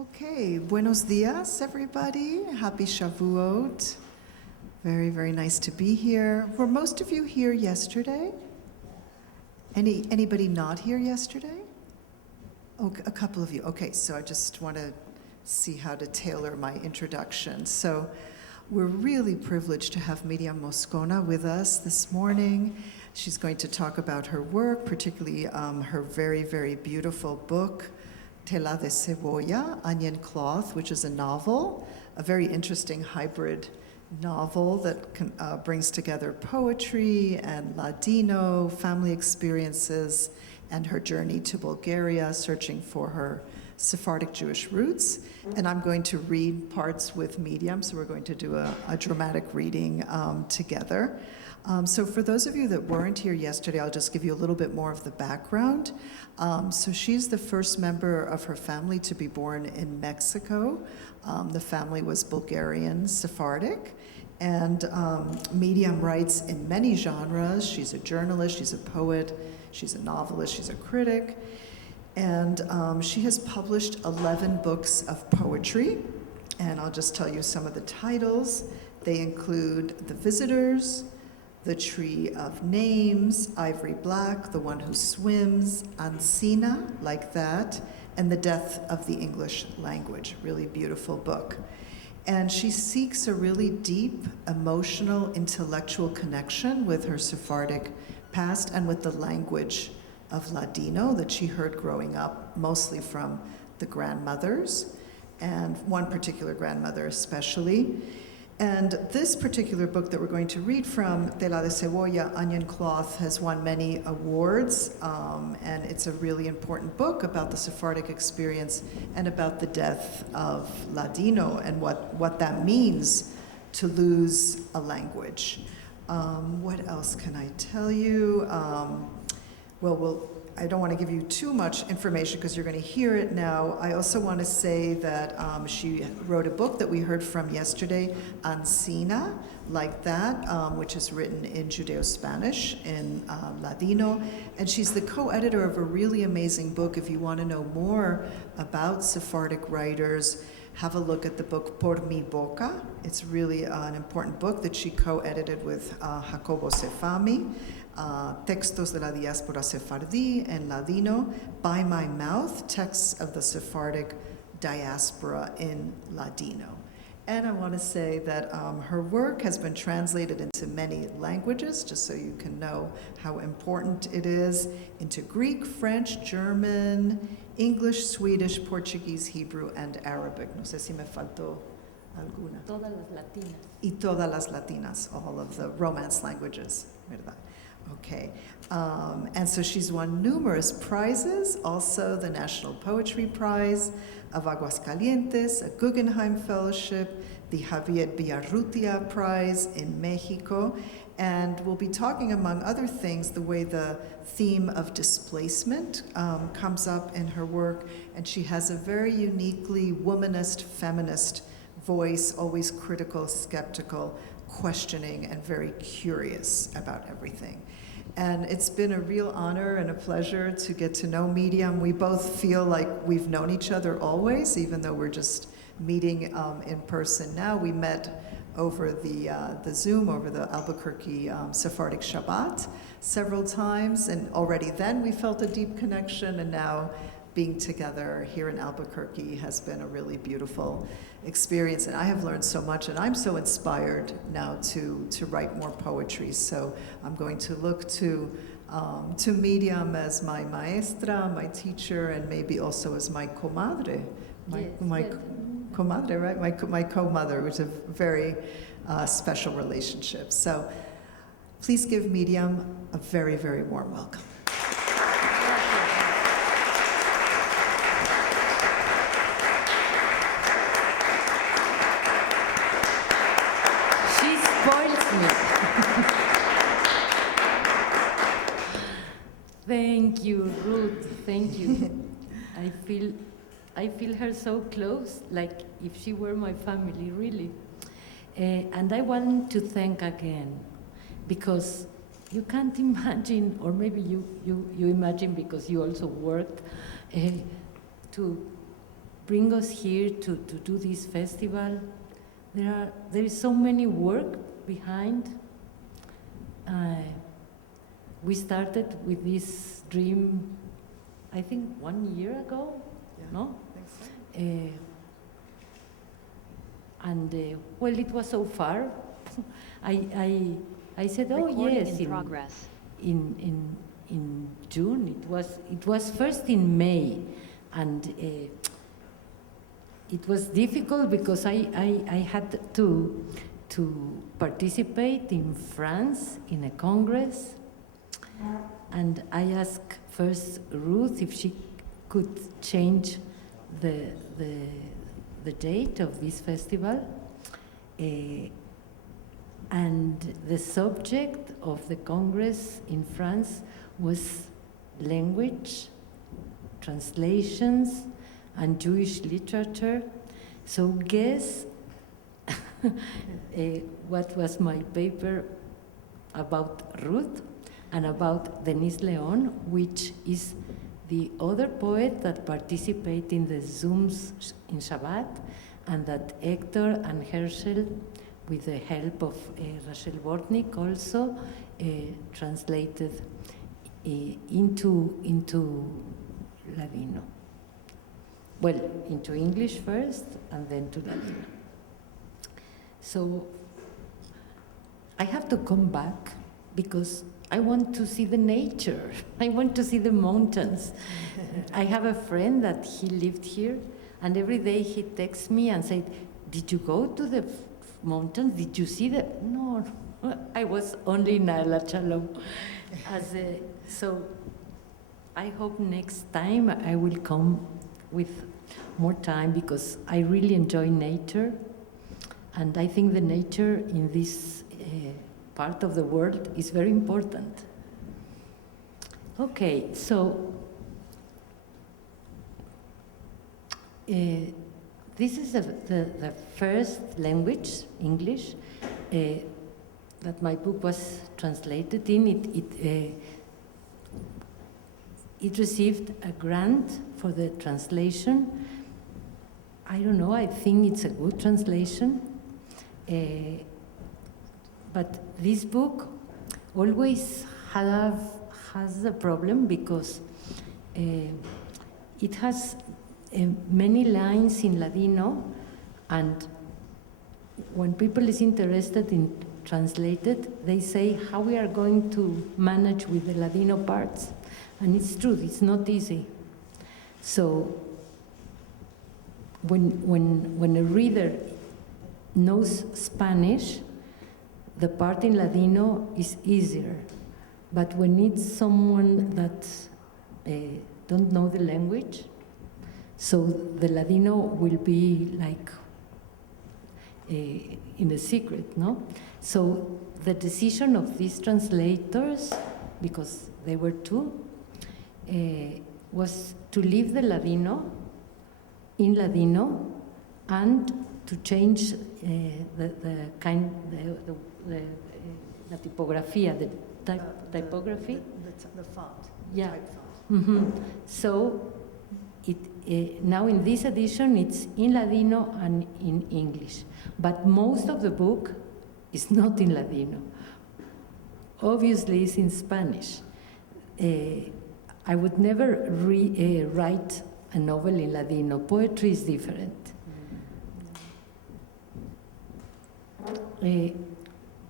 Okay, buenos dias, everybody. Happy Shavuot. Very, very nice to be here. Were most of you here yesterday? Anybody not here yesterday? Oh, a couple of you. Okay, so I just want to see how to tailor my introduction. So we're really privileged to have Myriam Moscona with us this morning. She's going to talk about her work, particularly her very, very beautiful book, Tela de Cebolla, Onion Cloth, which is a novel, a very interesting hybrid novel that brings together poetry and Ladino family experiences and her journey to Bulgaria, searching for her Sephardic Jewish roots. And I'm going to read parts with Myriam, so we're going to do a dramatic reading together. So for those of you that weren't here yesterday, I'll just give you a little bit more of the background. So she's the first member of her family to be born in Mexico. The family was Bulgarian Sephardic. And Myriam writes in many genres. She's a journalist, she's a poet, she's a novelist, she's a critic. And she has published 11 books of poetry. And I'll just tell you some of the titles. They include The Visitors, The Tree of Names, Ivory Black, The One Who Swims, Ancina, like that, and The Death of the English Language. Really beautiful book. And she seeks a really deep, emotional, intellectual connection with her Sephardic past and with the language of Ladino that she heard growing up, mostly from the grandmothers, and one particular grandmother especially. And this particular book that we're going to read from, Tela de Cebolla, Onion Cloth, has won many awards, and it's a really important book about the Sephardic experience and about the death of Ladino and what that means to lose a language. What else can I tell you? I don't want to give you too much information because you're going to hear it now. I also want to say that she wrote a book that we heard from yesterday, Ancina, like that, which is written in Judeo-Spanish, in Ladino. And she's the co-editor of a really amazing book. If you want to know more about Sephardic writers, have a look at the book Por Mi Boca. It's really an important book that she co-edited with Jacobo Sefami. Textos de la Diáspora Sefardí en Ladino, By My Mouth, Texts of the Sephardic Diaspora in Ladino. And I want to say that her work has been translated into many languages, just so you can know how important it is, into Greek, French, German, English, Swedish, Portuguese, Hebrew, and Arabic. No sé si me faltó alguna. Todas las latinas. Y todas las latinas, all of the Romance languages, ¿verdad? Okay, and so she's won numerous prizes, also the National Poetry Prize of Aguascalientes, a Guggenheim Fellowship, the Javier Villarrutia Prize in Mexico, and we'll be talking, among other things, the way the theme of displacement comes up in her work, and she has a very uniquely womanist, feminist voice, always critical, skeptical, questioning, and very curious about everything. And it's been a real honor and a pleasure to get to know Myriam. We both feel like we've known each other always, even though we're just meeting in person now. We met over the Zoom, over the Albuquerque Sephardic Shabbat several times, and already then we felt a deep connection, and now being together here in Albuquerque has been a really beautiful experience, and I have learned so much, and I'm so inspired now to write more poetry. So I'm going to look to Myriam as my maestra, my teacher, and maybe also as my comadre, my comadre, right? My co-mother, which is a very special relationship. So please give Myriam a very, very warm welcome. Thank you, Ruth. Thank you. I feel her so close, like if she were my family, really. And I want to thank again, because you can't imagine, or maybe you imagine because you also worked, to bring us here to do this festival. There is so many work behind. We started with this dream, I think 1 year ago, no? I think so. Well, it was so far. I said, oh Recording yes, in progress. in June. It was first in May, and it was difficult because I had to participate in France in a congress, and I asked first Ruth if she could change the date of this festival. And the subject of the Congress in France was language, translations, and Jewish literature. So guess what was my paper about Ruth and about Denise Leon, which is the other poet that participate in the Zooms in Shabbat, and that Hector and Herschel, with the help of Rachel Bortnik, also translated into Ladino. Well, into English first, and then to Ladino. So I have to come back because I want to see the nature. I want to see the mountains. I have a friend that he lived here, and every day he texts me and said, "Did you go to the mountains? Did you see the?" No, I was only in Nahalat, Shalom. So I hope next time I will come with more time, because I really enjoy nature, and I think the nature in this part of the world is very important. Okay, so this is the first language, English, that my book was translated in. It received a grant for the translation. I don't know, I think it's a good translation. But this book always has a problem because it has many lines in Ladino, and when people is interested in translated, they say how we are going to manage with the Ladino parts. And it's true, it's not easy. So when a reader knows Spanish, the part in Ladino is easier. But when it's someone that don't know the language, so the Ladino will be like in a secret, no? So the decision of these translators, because they were two, was to leave the Ladino in Ladino and to change the typografía, the typography. The font. Yeah. Type font. Mm-hmm. So now in this edition it's in Ladino and in English, but most of the book is not in Ladino. Obviously it's in Spanish. I would never write a novel in Ladino. Poetry is different.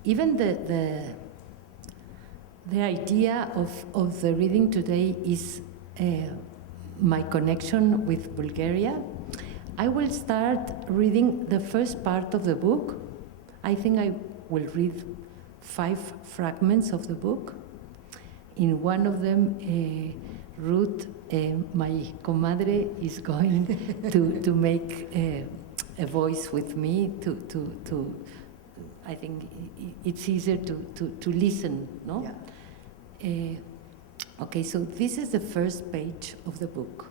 Even the idea of the reading today is my connection with Bulgaria. I will start reading the first part of the book. I think I will read 5 fragments of the book. In one of them, Ruth, my comadre, is going to make a voice with me to I think it's easier to listen, no? Yeah. Okay, so this is the first page of the book.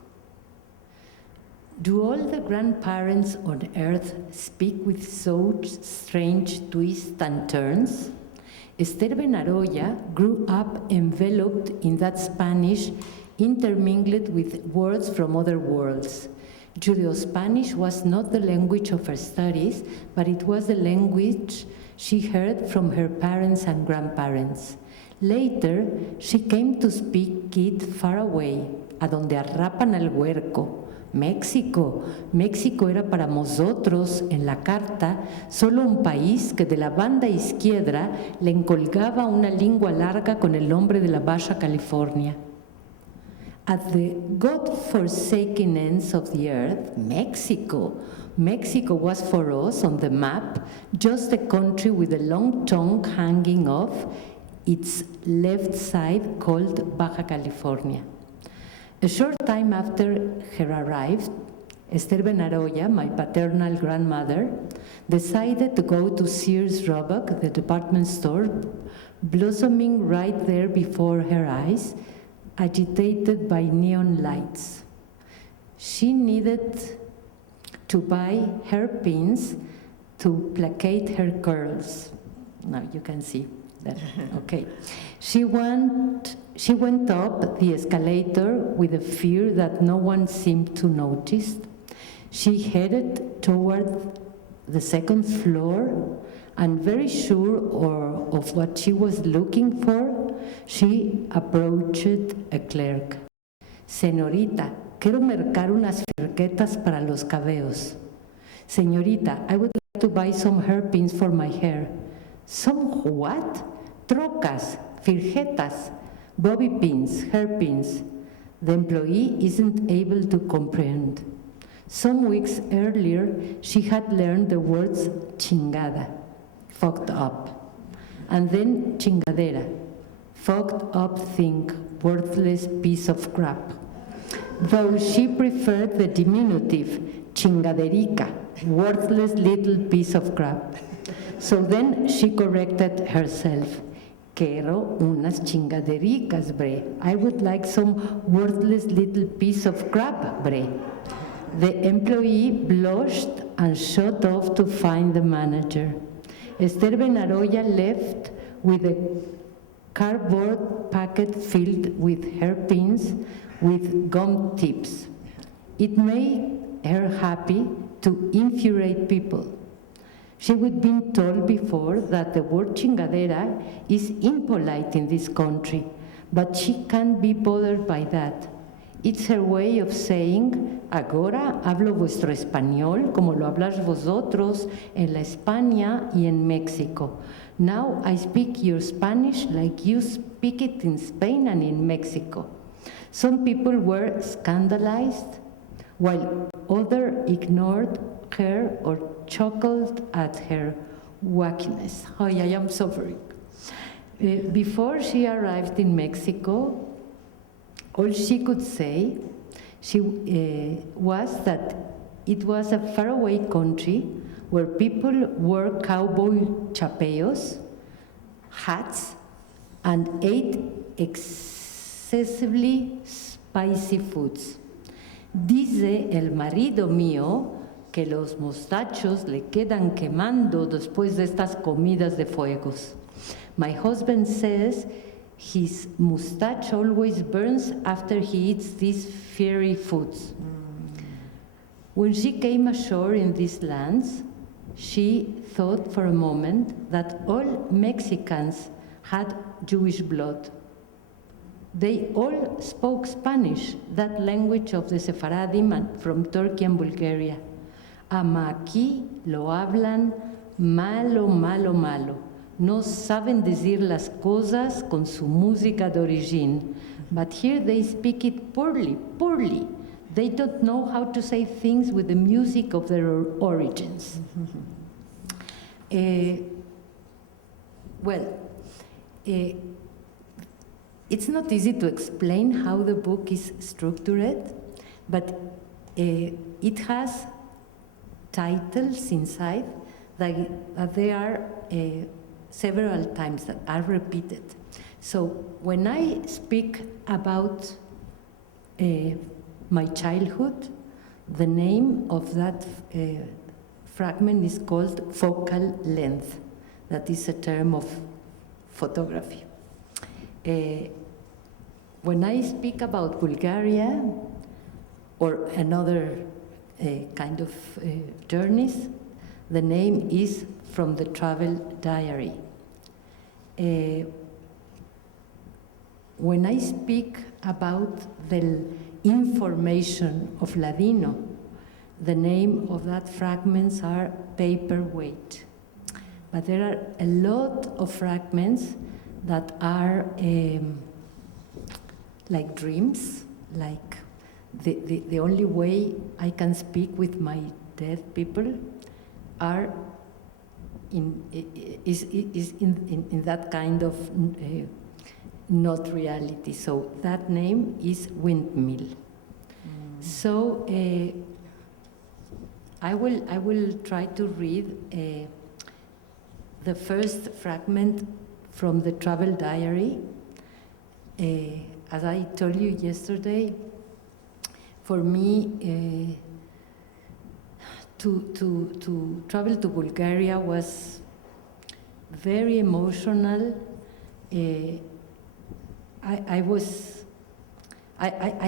Do all the grandparents on earth speak with so strange twists and turns? Esther Benaroya grew up enveloped in that Spanish intermingled with words from other worlds. Judeo-Spanish was not the language of her studies, but it was the language she heard from her parents and grandparents. Later, she came to speak it far away, a donde arrapan al huerco, México. México era para nosotros, en la carta, solo un país que de la banda izquierda le encolgaba una lengua larga con el nombre de la Baja California. At the God-forsaken ends of the earth, Mexico. Mexico was for us on the map just a country with a long tongue hanging off its left side called Baja California. A short time after her arrival, Esther Benaroya, my paternal grandmother, decided to go to Sears Roebuck, the department store, blossoming right there before her eyes, agitated by neon lights. She needed to buy hairpins to placate her curls. Now you can see that, okay. She went up the escalator with a fear that no one seemed to notice. She headed toward the second floor, and very sure of what she was looking for, she approached a clerk. Señorita, quiero mercar unas firquetas para los cabellos. Señorita, I would like to buy some hairpins for my hair. Some what? Trocas, firjetas, bobby pins, hairpins. The employee isn't able to comprehend. Some weeks earlier, she had learned the words chingada, fucked up, and then chingadera, fucked up thing, worthless piece of crap. Though she preferred the diminutive chingaderica, worthless little piece of crap. So then she corrected herself. Quiero unas chingadericas, bre. I would like some worthless little piece of crap, bre. The employee blushed and shot off to find the manager. Esther Benaroya left with a cardboard packet filled with hairpins with gum tips. It made her happy to infuriate people. She would been told before that the word chingadera is impolite in this country, but she can't be bothered by that. It's her way of saying, agora hablo vuestro español como lo habláis vosotros en la España y en México. Now I speak your Spanish like you speak it in Spain and in Mexico. Some people were scandalized, while others ignored her or chuckled at her wackiness. Oh, I am suffering. Before she arrived in Mexico, all she could say was that it was a faraway country where people wore cowboy chapellos, hats, and ate excessively spicy foods. Dice el marido mío que los mostachos le quedan quemando después de estas comidas de fuegos. My husband says his mustache always burns after he eats these fiery foods. When she came ashore in these lands, she thought for a moment that all Mexicans had Jewish blood. They all spoke Spanish, that language of the Sephardim from Turkey and Bulgaria. Ama aquí lo hablan malo, malo, malo. No saben decir las cosas con su música de origen. But here they speak it poorly, poorly. They don't know how to say things with the music of their origins. It's not easy to explain how the book is structured, but it has titles inside that there are several times that are repeated. So when I speak about my childhood, the name of that fragment is called focal length. That is a term of photography. When I speak about Bulgaria or another kind of journeys. The name is From the Travel Diary. When I speak about the information of Ladino, the name of that fragments are Paperweight. But there are a lot of fragments that are like dreams, like the only way I can speak with my dead people are is in that kind of not reality. So that name is Windmill. So I will try to read the first fragment from the travel diary. As I told you yesterday, for me, to travel to Bulgaria was very emotional. I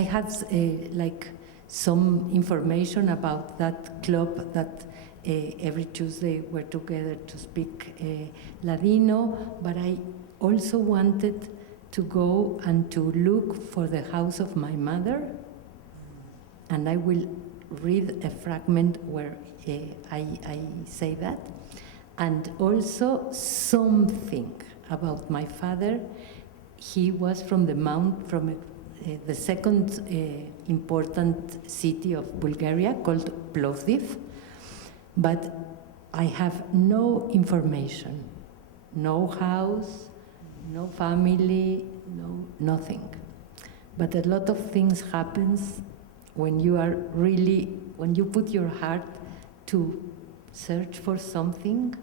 had like some information about that club that every Tuesday were together to speak Ladino, but I also wanted to go and to look for the house of my mother, and I will read a fragment where I say that, and also something about my father. He was from the second important city of Bulgaria called Plovdiv, but I have no information, no house, no family, nothing. But a lot of things happens when you are really, when you put your heart to search for something.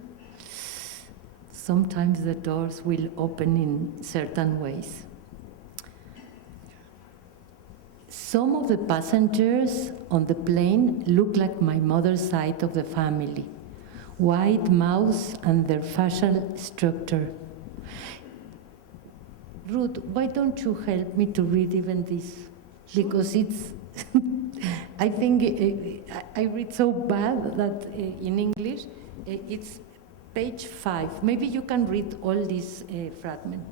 Sometimes the doors will open in certain ways. Some of the passengers on the plane look like my mother's side of the family, wide mouths and their facial structure. Ruth, why don't you help me to read even this? Sure. Because it's, I think I read so bad that in English, it's page 5. Maybe you can read all this fragment.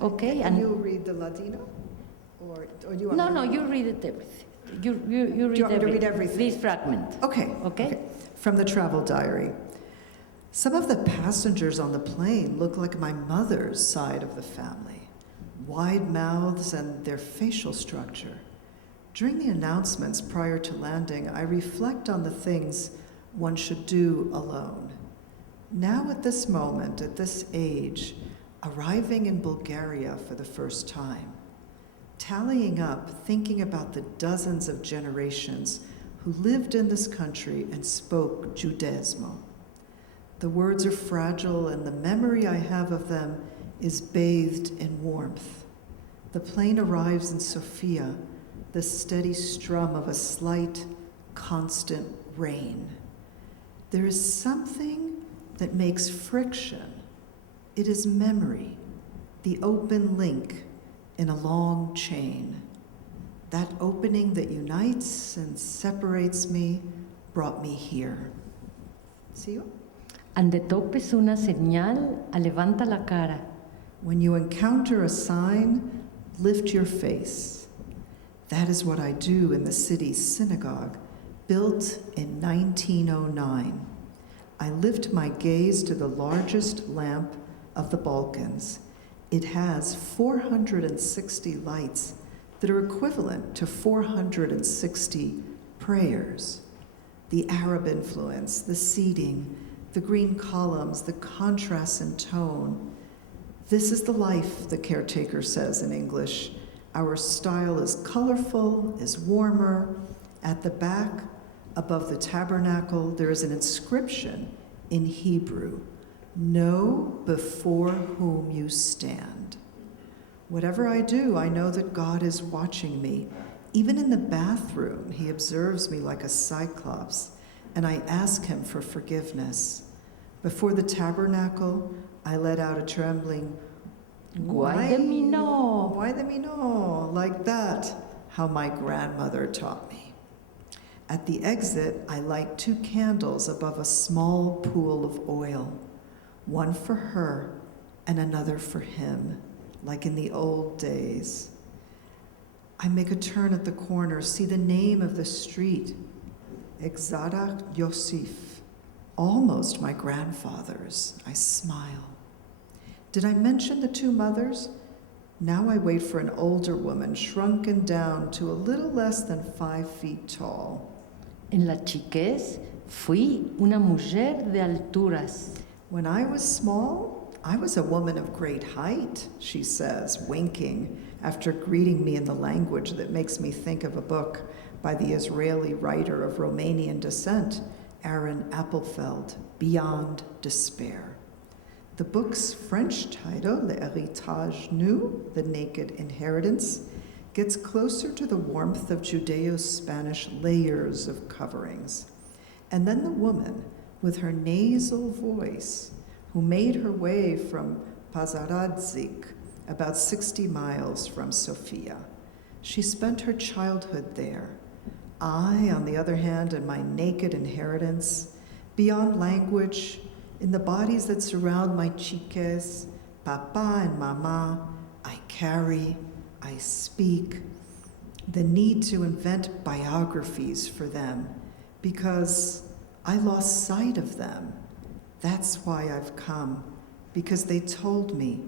Okay, and you read the Ladino? Or you want No, you read it everything. You read, do you want me to read everything? This fragment. Okay. From the travel diary. Some of the passengers on the plane look like my mother's side of the family. Wide mouths and their facial structure. During the announcements prior to landing, I reflect on the things one should do alone. Now at this moment, at this age, arriving in Bulgaria for the first time, tallying up, thinking about the dozens of generations who lived in this country and spoke Judaismo. The words are fragile, and the memory I have of them is bathed in warmth. The plane arrives in Sofia, the steady strum of a slight, constant rain. There is something that makes friction. It is memory, the open link in a long chain. That opening that unites and separates me brought me here. See you? Ande topes una señal, levanta la cara. When you encounter a sign, lift your face. That is what I do in the city's synagogue, built in 1909. I lift my gaze to the largest lamp of the Balkans. It has 460 lights that are equivalent to 460 prayers. The Arab influence, the seating, the green columns, the contrast in tone. This is the life, the caretaker says in English. Our style is colorful, is warmer. At the back, above the tabernacle, there is an inscription in Hebrew. Know before whom you stand. Whatever I do, I know that God is watching me. Even in the bathroom, he observes me like a cyclops, and I ask him for forgiveness. Before the tabernacle, I let out a trembling, Why de mi no? Why de mi no? Like that, how my grandmother taught me. At the exit, I light 2 candles above a small pool of oil, one for her and another for him, like in the old days. I make a turn at the corner, see the name of the street, Exarach Yosef, almost my grandfather's. I smile. Did I mention the 2 mothers? Now I wait for an older woman, shrunken down to a little less than 5 feet tall. En la chiquez fui una mujer de alturas. When I was small, I was a woman of great height, she says, winking, after greeting me in the language that makes me think of a book by the Israeli writer of Romanian descent, Aaron Appelfeld, Beyond Despair. The book's French title, L'Héritage Nu, The Naked Inheritance, gets closer to the warmth of Judeo-Spanish layers of coverings. And then the woman, with her nasal voice, who made her way from Pazaradzik, about 60 miles from Sofia. She spent her childhood there. I, on the other hand, in my naked inheritance, beyond language, in the bodies that surround my chiques, papa and mama, I carry, I speak, the need to invent biographies for them because I lost sight of them. That's why I've come, because they told me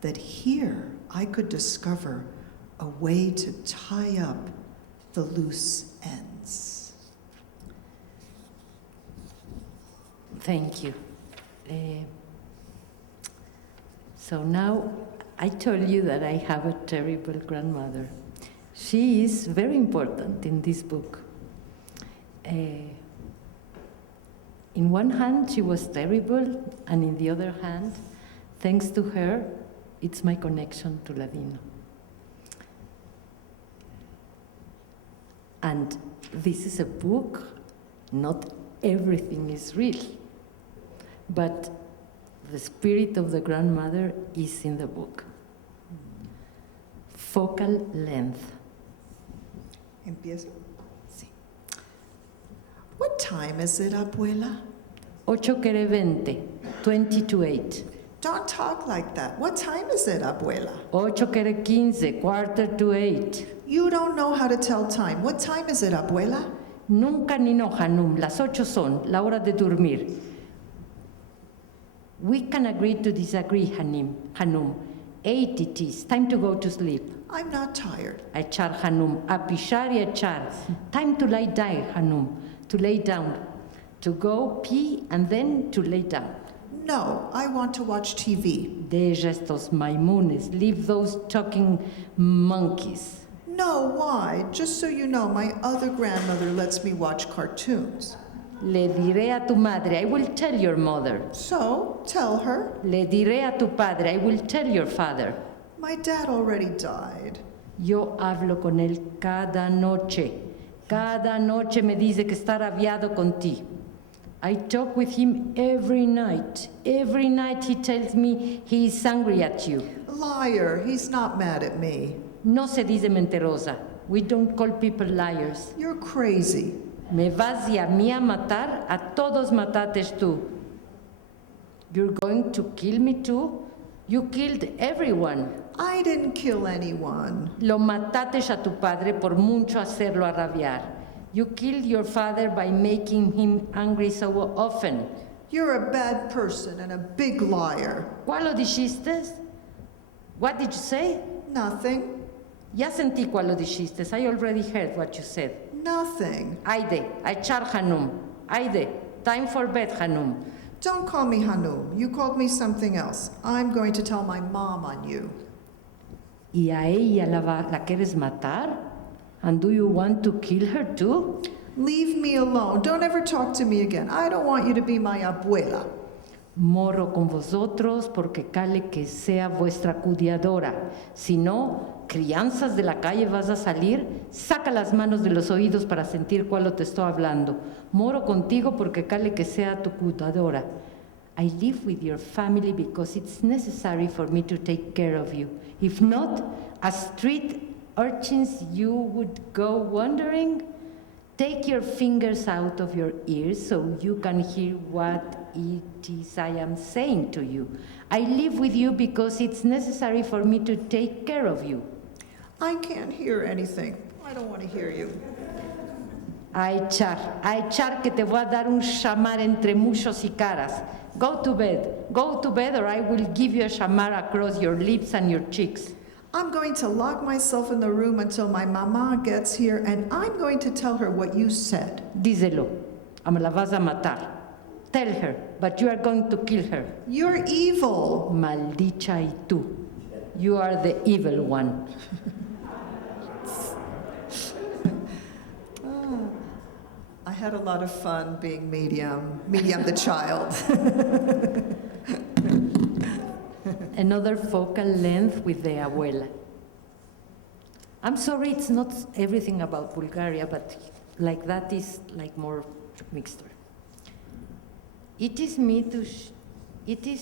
that here I could discover a way to tie up the loose ends. Thank you. So now I told you that I have a terrible grandmother. She is very important in this book. In one hand, she was terrible, and in the other hand, thanks to her, it's my connection to Ladino. And this is a book, not everything is real, but the spirit of the grandmother is in the book. Focal length. Empiezo? Sí. What time is it, abuela? 8:20, 20 to 8. Don't talk like that. What time is it, abuela? 8:15, quarter to 8. You don't know how to tell time. What time is it, abuela? Nunca ni no, Hanum. Las 8 son, la hora de dormir. We can agree to disagree, Hanum. 8 it is. Time to go to sleep. I'm not tired. Echar, Hanum. Apishar y echar. Time to lie down, Hanum. To lay down. To go pee and then to lay down. No, I want to watch TV. Deja estos maimunes. Leave those talking monkeys. No, why? Just so you know, my other grandmother lets me watch cartoons. Le diré a tu madre, I will tell your mother. So, tell her. Le diré a tu padre, I will tell your father. My dad already died. Yo hablo con él cada noche. Cada noche me dice que está rabiado con ti. I talk with him every night. Every night he tells me he is angry at you. Liar, he's not mad at me. No se dice mentirosa. We don't call people liars. You're crazy. Me vas y a mí a matar, a todos matates tú. You're going to kill me too? You killed everyone. I didn't kill anyone. Lo matates a tu padre por mucho hacerlo arrabiar. You killed your father by making him angry so often. You're a bad person and a big liar. ¿Cuál lo dijiste? What did you say? Nothing. Ya sentí cuál lo dijiste. I already heard what you said. Nothing. Aide, echar Hanum. Aide, time for bed, Hanum. Don't call me Hanum. You called me something else. I'm going to tell my mom on you. ¿Y a ella la quieres matar? And do you want to kill her too? Leave me alone. Don't ever talk to me again. I don't want you to be my abuela. Moro con vosotros porque cale que sea vuestra cuidadora. Si no, crianzas de la calle vas a salir, saca las manos de los oídos para sentir cuál te estoy hablando. Moro contigo porque cale que sea tu cuidadora. I live with your family because it's necessary for me to take care of you. If not, as street urchins you would go wandering. Take your fingers out of your ears so you can hear what it is I am saying to you. I live with you because it's necessary for me to take care of you. I can't hear anything. I don't want to hear you. A echar que te voy a dar un shamar entre muchos y caras. Go to bed, or I will give you a shamar across your lips and your cheeks. I'm going to lock myself in the room until my mama gets here, and I'm going to tell her what you said. Díselo, me la vas a matar. Tell her, but you are going to kill her. You're evil. Maldicha y tú. You are the evil one. I had a lot of fun being Myriam the child. Another focal length with the abuela. I'm sorry, it's not everything about Bulgaria, but like that is like more mixture. It is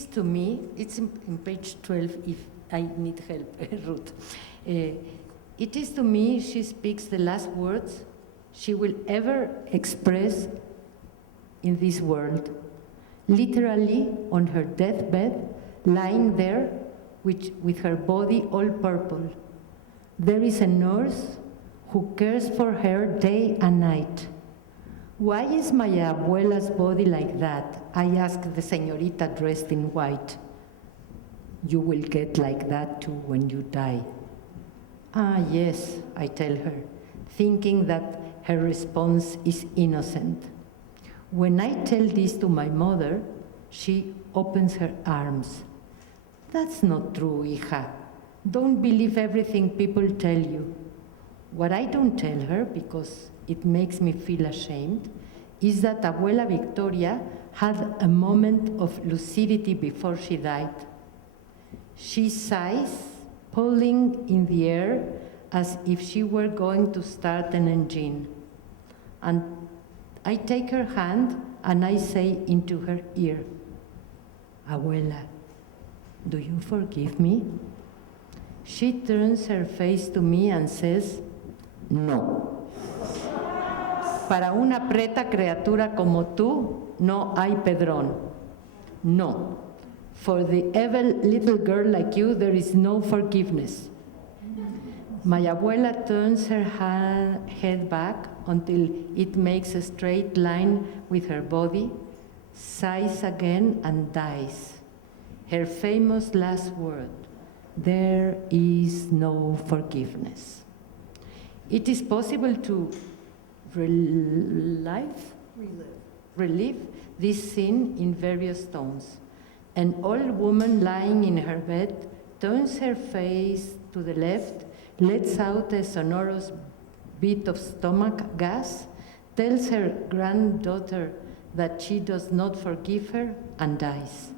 to me, it's in page 12 if I need help, Ruth. It is to me she speaks the last words she will ever express in this world, literally on her deathbed, lying there with her body all purple. There is a nurse who cares for her day and night. Why is my abuela's body like that? I ask the señorita dressed in white. You will get like that too when you die. Ah, yes, I tell her, thinking that her response is innocent. When I tell this to my mother, she opens her arms. That's not true, hija. Don't believe everything people tell you. What I don't tell her, because it makes me feel ashamed, is that Abuela Victoria had a moment of lucidity before she died. She sighs, pulling in the air as if she were going to start an engine. And I take her hand and I say into her ear, Abuela, do you forgive me? She turns her face to me and says, no. Para una preta criatura como tú, no hay pedrón. No. For the evil little girl like you, there is no forgiveness. My abuela turns her head back until it makes a straight line with her body, sighs again and dies. Her famous last word, there is no forgiveness. It is possible to relive this scene in tones tones. An old woman lying in her bed turns her face to the left, lets out a sonorous bit of stomach gas, tells her granddaughter that she does not forgive her, and dies.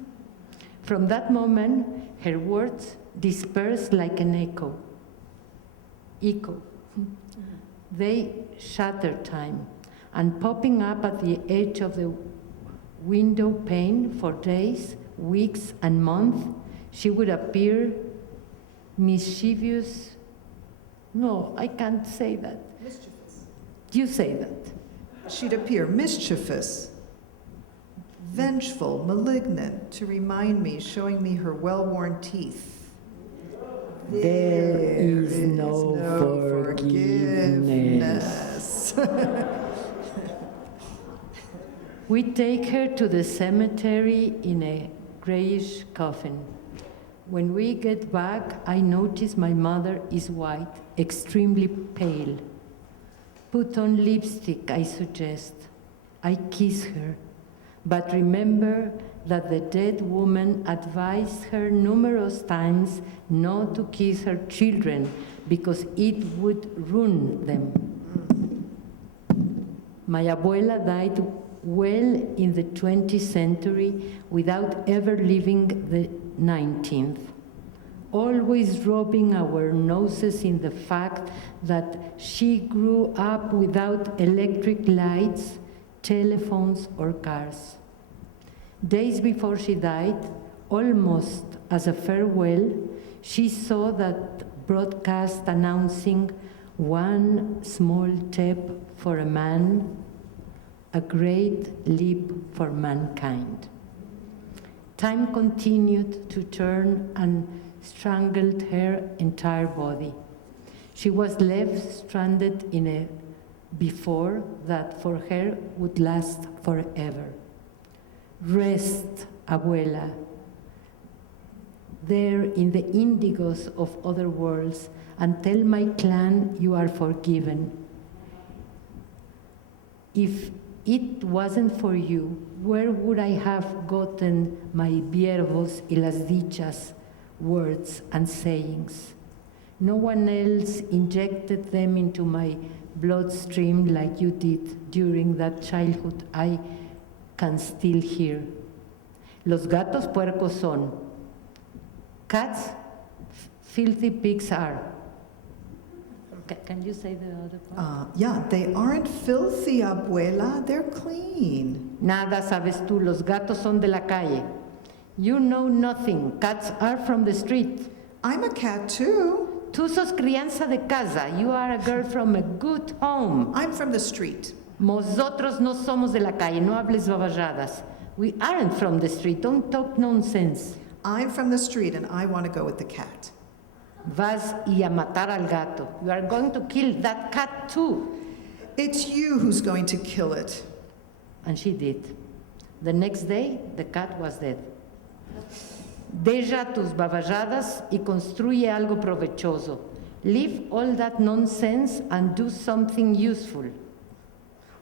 From that moment, her words disperse like an echo. They shatter time, and popping up at the edge of the window pane for days, weeks, and months, she would appear mischievous. No, I can't say that. Mischievous. You say that. She'd appear mischievous, vengeful, malignant, to remind me, showing me her well-worn teeth. There is no forgiveness. We take her to the cemetery in a grayish coffin. When we get back, I notice my mother is white, extremely pale. Put on lipstick, I suggest. I kiss her, but remember that the dead woman advised her numerous times not to kiss her children because it would ruin them. My abuela died well in the 20th century without ever leaving the 19th, always rubbing our noses in the fact that she grew up without electric lights, telephones, or cars. Days before she died, almost as a farewell, she saw that broadcast announcing One small step for a man, a great leap for mankind. Time continued to turn and strangled her entire body. She was left stranded in a before that for her would last forever. Rest, abuela, there in the indigos of other worlds, and tell my clan you are forgiven. If it wasn't for you, where would I have gotten my verbos y las dichas, words and sayings? No one else injected them into my bloodstream like you did during that childhood I can still hear. Los gatos puercos son. Cats, filthy pigs are. Can you say the other part? Yeah, they aren't filthy, abuela. They're clean. Nada sabes tú, los gatos son de la calle. You know nothing, cats are from the street. I'm a cat too. Tú sos crianza de casa, you are a girl from a good home. I'm from the street. Nosotros no somos de la calle, no hables babajadas. We aren't from the street, don't talk nonsense. I'm from the street and I want to go with the cat. Vas y a matar al gato. You are going to kill that cat too. It's you who's going to kill it. And she did. The next day, the cat was dead. Deja tus babajadas y construye algo provechoso. Leave all that nonsense and do something useful.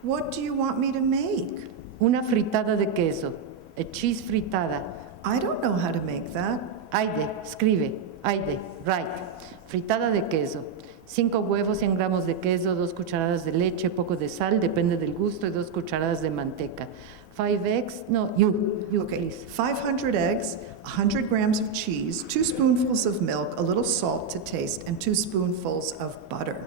What do you want me to make? Una fritada de queso. A cheese fritada. I don't know how to make that. Aide, escribe. Aide, write. Fritada de queso. 5 huevos, 100 gramos de queso, 2 cucharadas de leche, poco de sal, depende del gusto, y 2 cucharadas de manteca. 5 eggs, no, you Okay, please. 500 eggs, 100 grams of cheese, 2 spoonfuls of milk, a little salt to taste, and 2 spoonfuls of butter.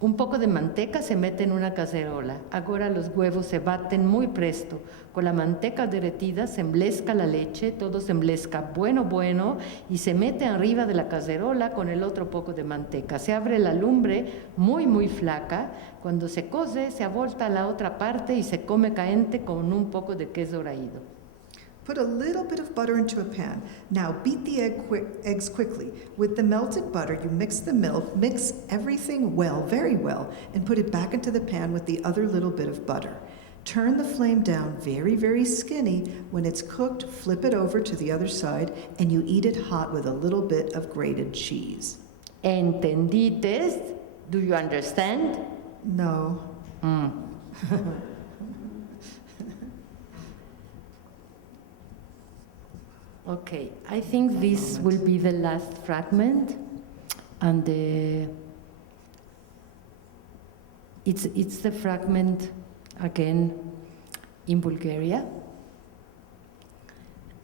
Un poco de manteca se mete en una cacerola. Ahora los huevos se baten muy presto. Con la manteca derretida se emblesca la leche, todo se emblesca bueno y se mete arriba de la cacerola con el otro poco de manteca. Se abre la lumbre muy flaca. Cuando se cose, se avolta a la otra parte y se come caliente con un poco de queso raído. Put a little bit of butter into a pan. Now beat the eggs quickly. With the melted butter, you mix the milk, mix everything well, very well, and put it back into the pan with the other little bit of butter. Turn the flame down very skinny. When it's cooked, flip it over to the other side, and you eat it hot with a little bit of grated cheese. ¿Entendites? Do you understand? No. Okay, I think this will be the last fragment, and it's the fragment again in Bulgaria,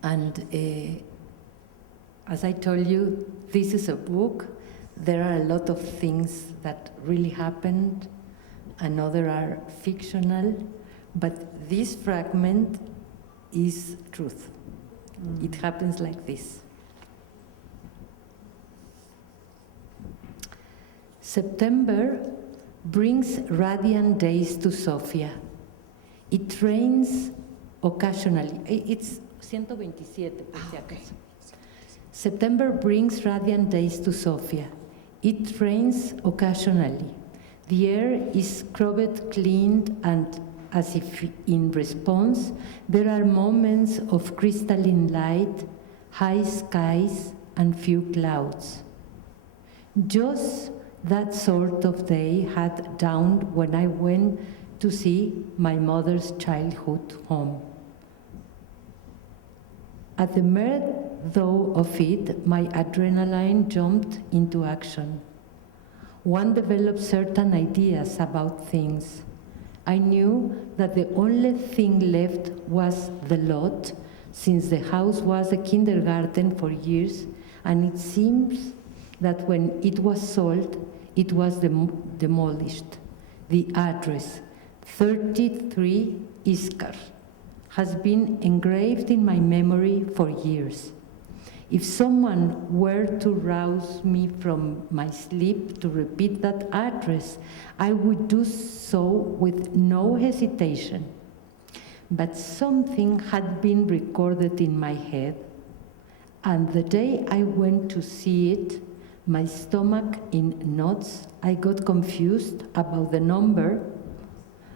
and as I told you, this is a book. There are a lot of things that really happened, and other are fictional, but this fragment is truth. It happens like this. September brings radiant days to Sofia. It rains occasionally. It's 127, por si acaso. September brings radiant days to Sofia. It rains occasionally. The air is scrubbed, cleaned, and as if in response, there are moments of crystalline light, high skies, and few clouds. Just that sort of day had dawned when I went to see my mother's childhood home. At the mere thought of it, my adrenaline jumped into action. One developed certain ideas about things. I knew that the only thing left was the lot, since the house was a kindergarten for years, and it seems that when it was sold, it was demolished. The address, 33 Iskar, has been engraved in my memory for years. If someone were to rouse me from my sleep to repeat that address, I would do so with no hesitation. But something had been recorded in my head, and the day I went to see it, my stomach in knots, I got confused about the number,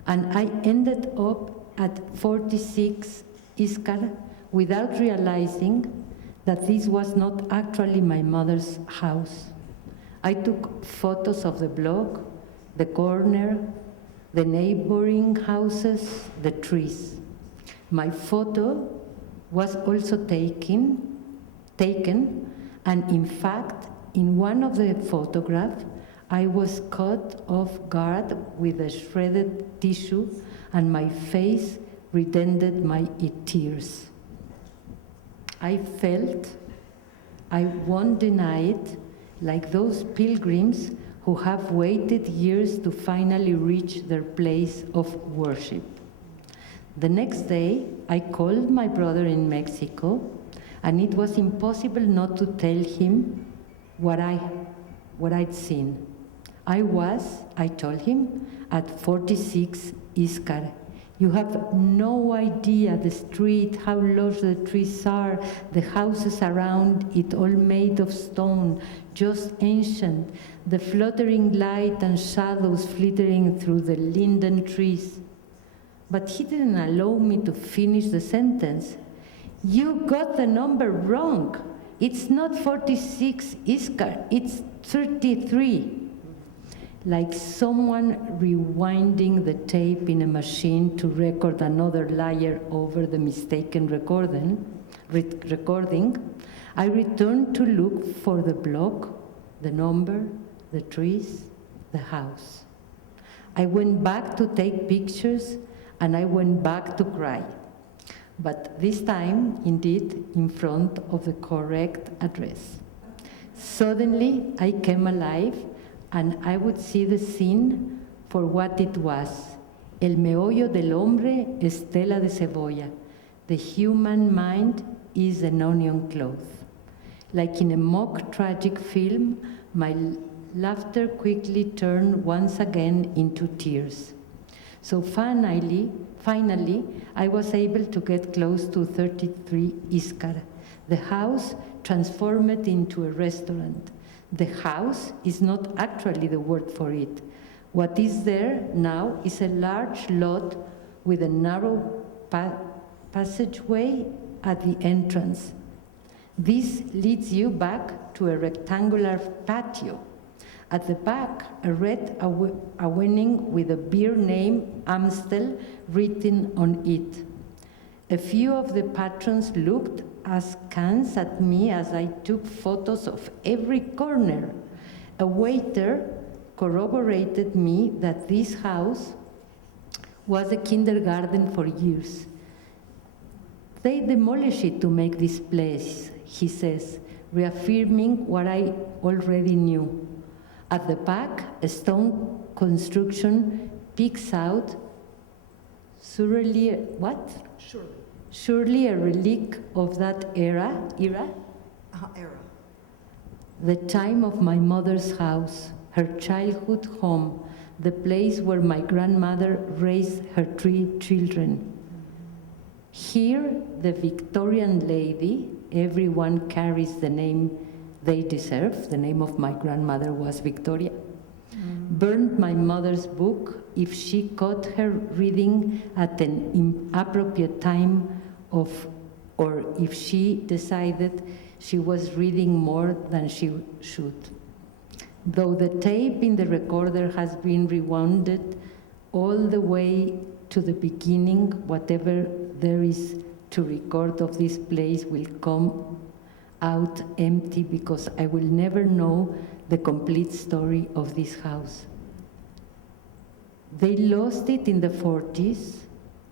and I ended up at 46 Iskar without realizing that this was not actually my mother's house. I took photos of the block, the corner, the neighboring houses, the trees. My photo was also taken, and in fact, in one of the photographs, I was caught off guard with a shredded tissue, and my face reddened my tears. I felt, I won't deny it, like those pilgrims who have waited years to finally reach their place of worship. The next day, I called my brother in Mexico, and it was impossible not to tell him what I'd seen. I told him, at 46 Iskar. You have no idea the street, how lush the trees are, the houses around it all made of stone, just ancient, the fluttering light and shadows flittering through the linden trees. But he didn't allow me to finish the sentence. You got the number wrong. It's not 46 Iskar, it's 33. Like someone rewinding the tape in a machine to record another layer over the mistaken recording, I returned to look for the block, the number, the trees, the house. I went back to take pictures, and I went back to cry. But this time, indeed, in front of the correct address. Suddenly, I came alive, and I would see the scene for what it was. El meollo del hombre es tela de cebolla. The human mind is an onion cloth. Like in a mock tragic film, my laughter quickly turned once again into tears. So finally, I was able to get close to 33 Iskar. The house transformed into a restaurant. The house is not actually the word for it. What is there now is a large lot with a narrow passageway at the entrance. This leads you back to a rectangular patio. At the back, a red awning with a beer name Amstel written on it. A few of the patrons looked askance at me as I took photos of every corner. A waiter corroborated me that this house was a kindergarten for years. They demolished it to make this place, he says, reaffirming what I already knew. At the back, a stone construction peeks out, surely a relic of that era? Era. The time of my mother's house, her childhood home, the place where my grandmother raised her 3 children. Here, the Victorian lady, everyone carries the name they deserve. The name of my grandmother was Victoria. Burned my mother's book if she caught her reading at an inappropriate time or if she decided she was reading more than she should. Though the tape in the recorder has been rewound all the way to the beginning, whatever there is to record of this place will come out empty because I will never know the complete story of this house. They lost it in the 40s,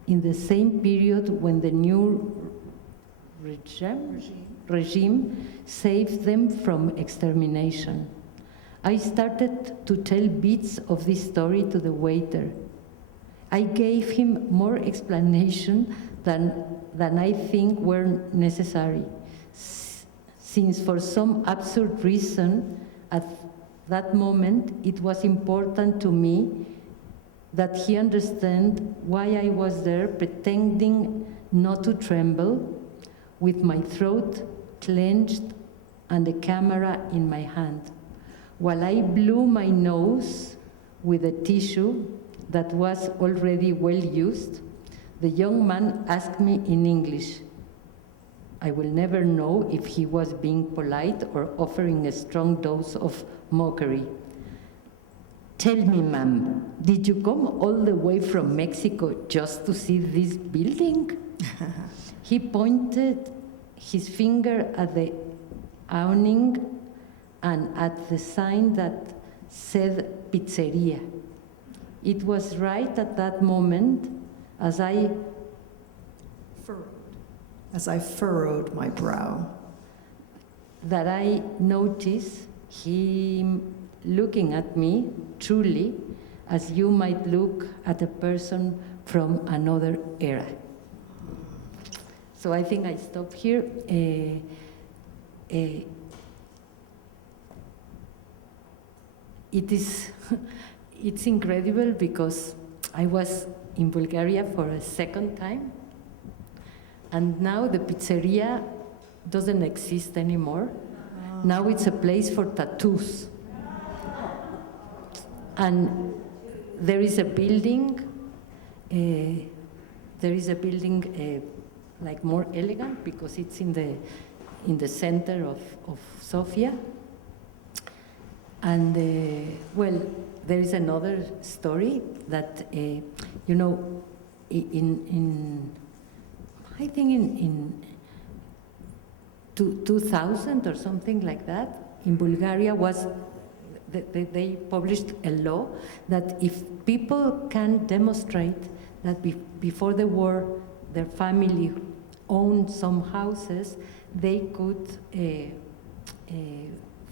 in the same period when the new regime saved them from extermination. I started to tell bits of this story to the waiter. I gave him more explanation than I think were necessary. since for some absurd reason, at that moment, it was important to me that he understand why I was there pretending not to tremble, with my throat clenched and the camera in my hand, while I blew my nose with a tissue that was already well used. The young man asked me in English. I will never know if he was being polite or offering a strong dose of mockery. Tell me, ma'am, did you come all the way from Mexico just to see this building? He pointed his finger at the awning and at the sign that said pizzeria. It was right at that moment as I furrowed my brow that I noticed him looking at me truly as you might look at a person from another era. So I think I stop here. It's incredible because I was in Bulgaria for a second time, and now the pizzeria doesn't exist anymore. Now it's a place for tattoos. And there is a building, like more elegant because it's in the center of Sofia. And well, there is another story that you know, I think in 2000 or something like that, in Bulgaria they published a law that if people can demonstrate that before the war their family owned some houses, they could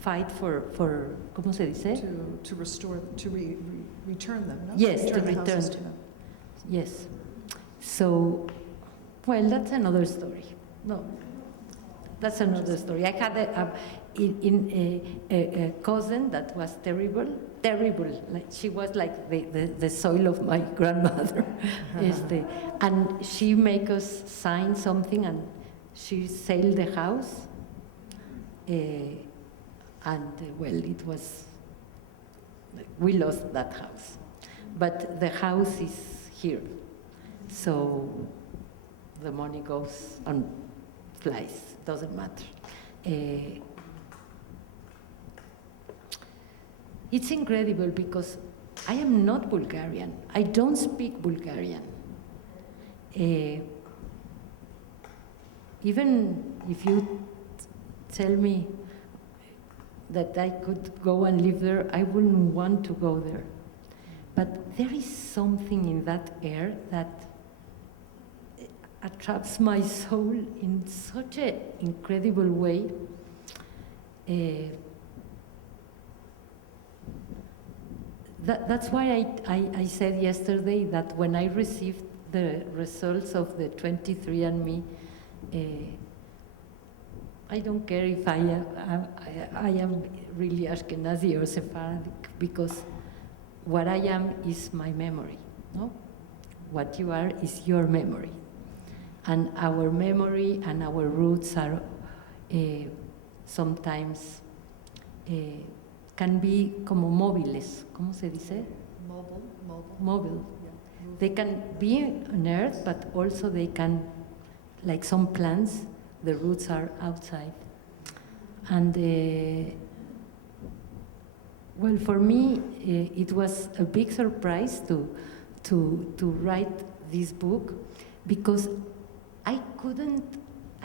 fight for ¿cómo se dice? To restore, return them, no? Yes, return to the houses return. to them. Yes. So, well, that's another story. No, that's another story. I had a cousin that was terrible. Like she was like the soil of my grandmother. And she make us sign something, and she sold the house. Well, it was, we lost that house. But the house is here. So the money goes on flies, doesn't matter. It's incredible because I am not Bulgarian. I don't speak Bulgarian. Even if you tell me that I could go and live there, I wouldn't want to go there. But there is something in that air that attracts my soul in such an incredible way. That's why I said yesterday that when I received the results of the 23andMe, I don't care if I am really Ashkenazi or Sephardic, because what I am is my memory, no? What you are is your memory. And our memory and our roots are sometimes can be como móviles, ¿cómo se dice? Mobile. Yeah. They can be on earth, but also they can, like some plants, the roots are outside. And well, for me, it was a big surprise to write this book, because I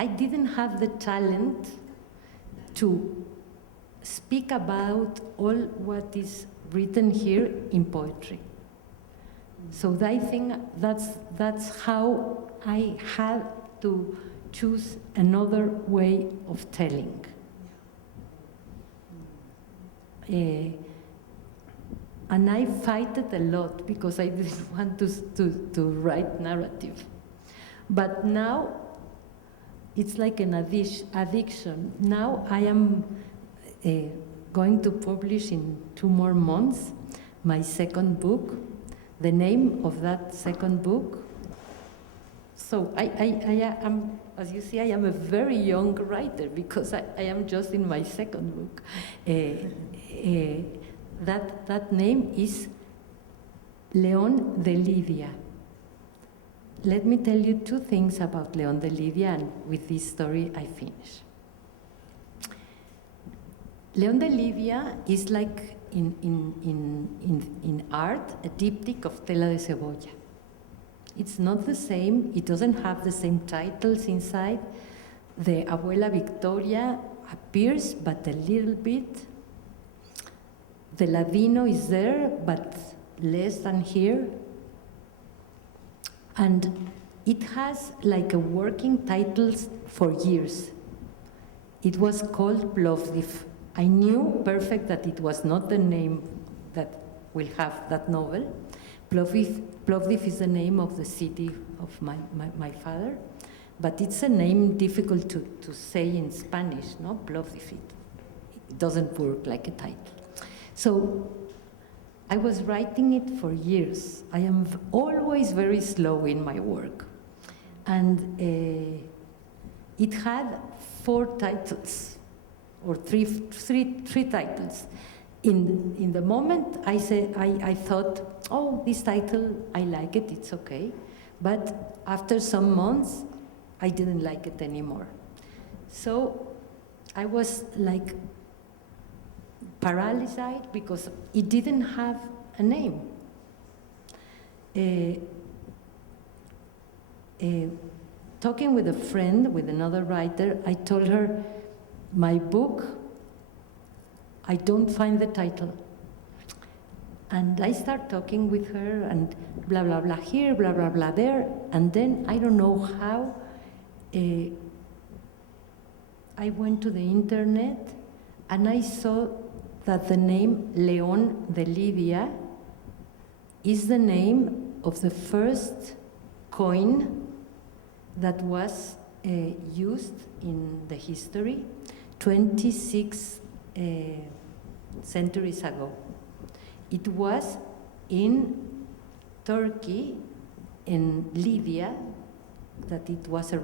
didn't have the talent to speak about all what is written here in poetry. So I think that's how I had to choose another way of telling. And I fight it a lot because I didn't want to write narrative. But now it's like an addiction. Now I am going to publish in 2 more months my second book. The name of that second book. So I am, as you see, I am a very young writer because I am just in my second book. That name is León de Lidia. Let me tell you 2 things about León de Lidia, and with this story I finish. León de Lidia is like in art a diptych of Tela de Cebolla. It's not the same, it doesn't have the same titles inside. The Abuela Victoria appears, but a little bit. The Ladino is there, but less than here. And it has like a working titles for years. It was called Plovdiv. I knew perfect that it was not the name that will have that novel. Plovdiv is the name of the city of my father, but it's a name difficult to say in Spanish, no? Plovdiv, it doesn't work like a title. So I was writing it for years. I am always very slow in my work. And it had 4 titles, or three titles. In the moment, I thought, oh, this title, I like it, it's okay. But after some months, I didn't like it anymore. So I was like paralyzed because it didn't have a name. Talking with a friend, with another writer, I told her, my book, I don't find the title. And I start talking with her and blah, blah, blah here, blah, blah, blah there. And then I don't know how, I went to the internet and I saw that the name León de Lidia is the name of the first coin that was used in the history 26 centuries ago. It was in Turkey, in Lydia, that it was a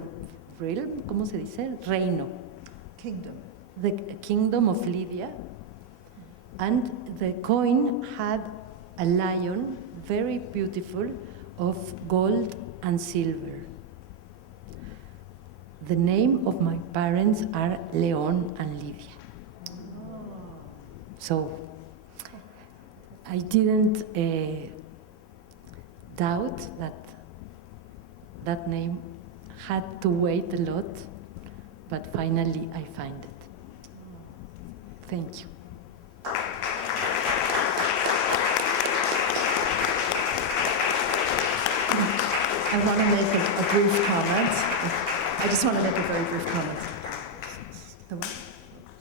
realm, ¿cómo se dice? Reino. Kingdom. The kingdom of Lydia. And the coin had a lion, very beautiful, of gold and silver. The name of my parents are León and Lydia. So I didn't doubt that that name had to wait a lot, but finally I find it. Thank you. I want to make a brief comment. I just want to make a very brief comment. The what?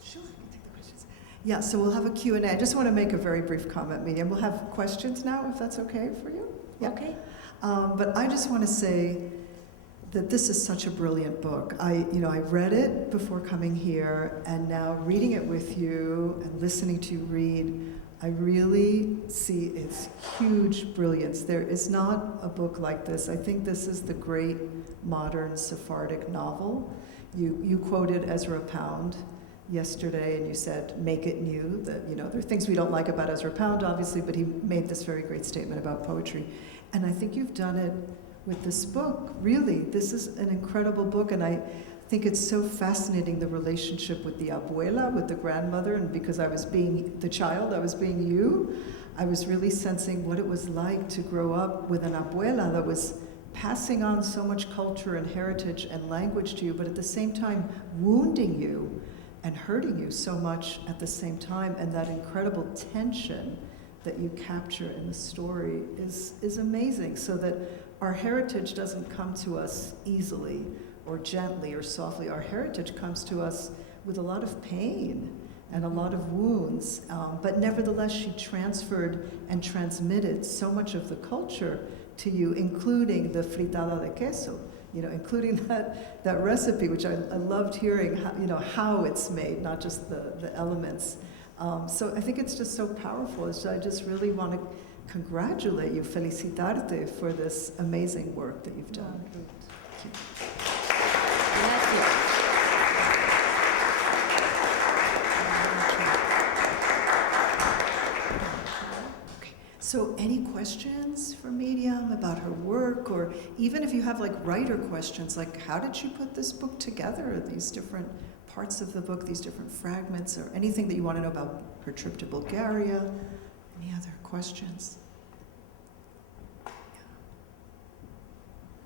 Sure, you can take the questions. Yeah, so we'll have a Q&A. I just want to make a very brief comment, Myriam. We'll have questions now, if that's okay for you. Yeah. Okay. But I just want to say that this is such a brilliant book. I read it before coming here, and now reading it with you and listening to you read, I really see its huge brilliance. There is not a book like this. I think this is the great modern Sephardic novel. You quoted Ezra Pound yesterday, and you said, make it new. That, there are things we don't like about Ezra Pound, obviously, but he made this very great statement about poetry. And I think you've done it with this book. Really, this is an incredible book, and I think it's so fascinating, the relationship with the abuela, with the grandmother, and because I was being the child, I was being you, I was really sensing what it was like to grow up with an abuela that was passing on so much culture and heritage and language to you, but at the same time wounding you and hurting you so much at the same time, and that incredible tension that you capture in the story is amazing, so that our heritage doesn't come to us easily or gently or softly. Our heritage comes to us with a lot of pain and a lot of wounds, but nevertheless she transferred and transmitted so much of the culture to you, including the fritada de queso. including that recipe, which I loved hearing, how it's made, not just the elements. So I think it's just so powerful. So I just really want to congratulate you, felicitarte for this amazing work that you've done. Thank you. Okay. So any questions for Myriam about her work, or even if you have like writer questions, like how did she put this book together, these different parts of the book, these different fragments, or anything that you want to know about her trip to Bulgaria? Any other questions?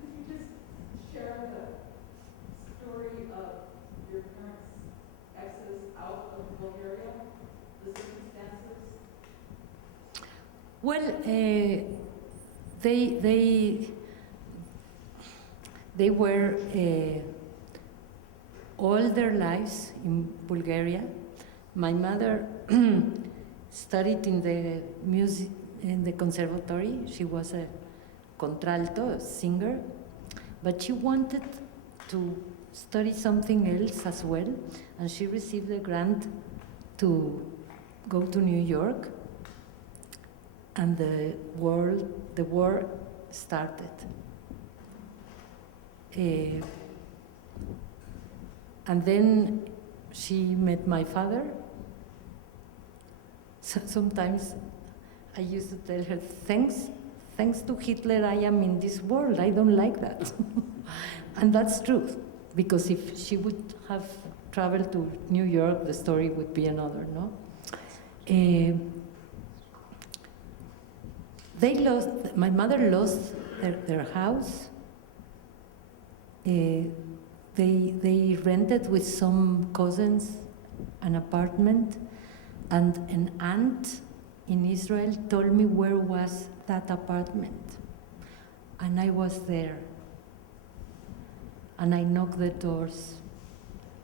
Could you just share the story of your parents' exodus out of Bulgaria, the circumstances? Well, they were all their lives in Bulgaria. My mother studied in the music in the conservatory. She was a contralto, a singer, but she wanted to study something else as well, and she received a grant to go to New York, and the war started. And then she met my father. So sometimes I used to tell her, thanks to Hitler, I am in this world. I don't like that. And that's true, because if she would have traveled to New York, the story would be another, no? My mother lost their house. They rented with some cousins an apartment, and an aunt in Israel told me where was that apartment. And I was there. And I knocked the doors,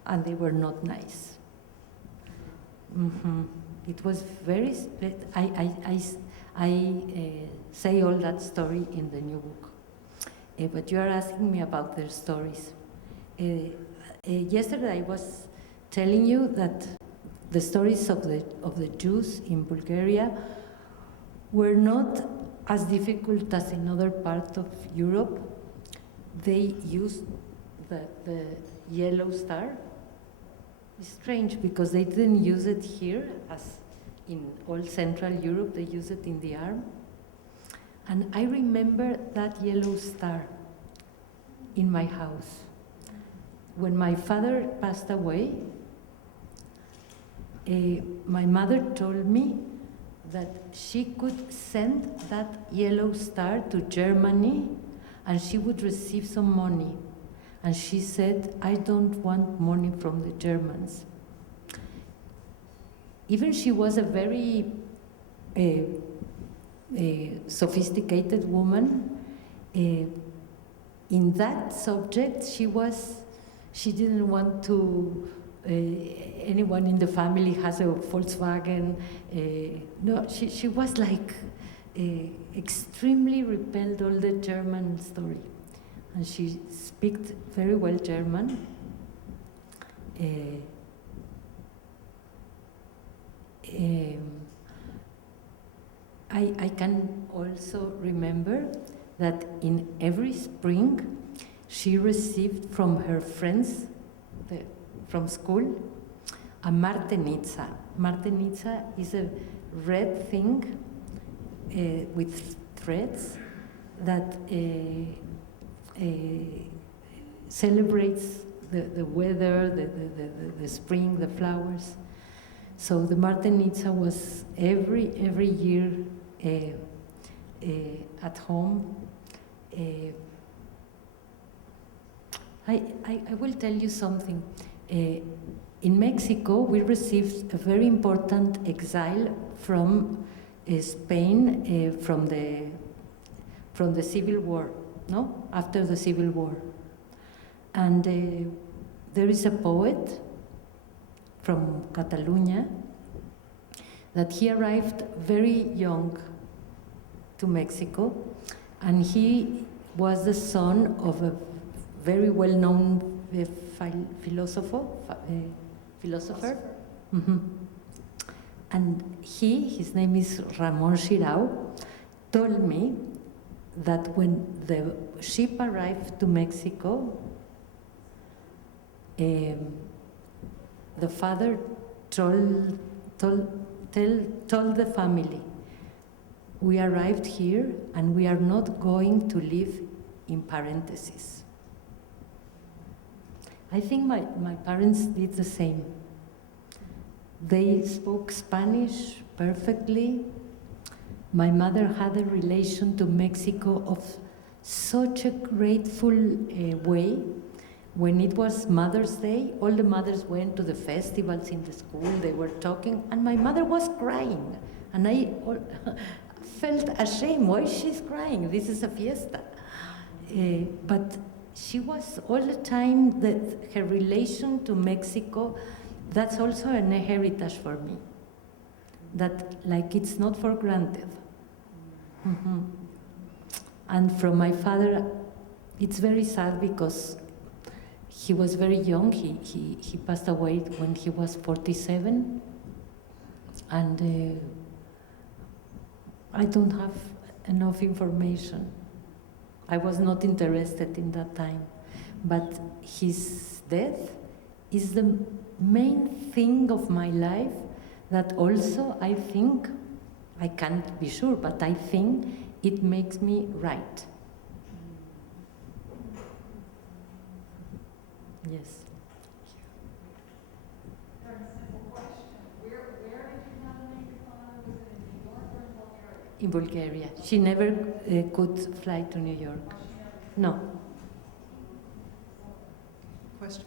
and they were not nice. It was very, I say all that story in the new book. But you are asking me about their stories. Yesterday I was telling you that the stories of the Jews in Bulgaria were not as difficult as in other parts of Europe. They used the yellow star. It's strange because they didn't use it here as in all Central Europe. They use it in the arm. And I remember that yellow star in my house. When my father passed away, my mother told me that she could send that yellow star to Germany and she would receive some money. And she said, I don't want money from the Germans. Even she was a very sophisticated woman. In that subject, she didn't want to, anyone in the family has a Volkswagen. No, she was like extremely repelled all the German story. And she speaks very well German. I can also remember that in every spring she received from her friends from school a martenitsa. Martenitsa is a red thing with threads that celebrates the weather, the spring, the flowers. So the martenitsa was every year at home. I will tell you something. In Mexico, we received a very important exile from Spain from the Civil War, no? After the Civil War. And there is a poet from Catalonia that he arrived very young to Mexico, and he was the son of a very well-known philosopher. Mhm. And his name is Ramon Shirao, told me that when the ship arrived to Mexico, the father told the family, we arrived here and we are not going to live in parentheses. I think my parents did the same. They spoke Spanish perfectly. My mother had a relation to Mexico of such a grateful way. When it was Mother's Day, all the mothers went to the festivals in the school, they were talking, and my mother was crying. And I felt ashamed, why she's crying? This is a fiesta. But she was all the time, her relation to Mexico, that's also an heritage for me. That, like, it's not for granted. Mm-hmm. And from my father, it's very sad because he was very young. He passed away when he was 47. And I don't have enough information. I was not interested in that time. But his death is the main thing of my life that also I think, I can't be sure, but I think it makes me right. Yes. Very simple question. Where did you have to make your father? Was it in New York or in Bulgaria? In Bulgaria. She never could fly to New York. Or she never- No. Question?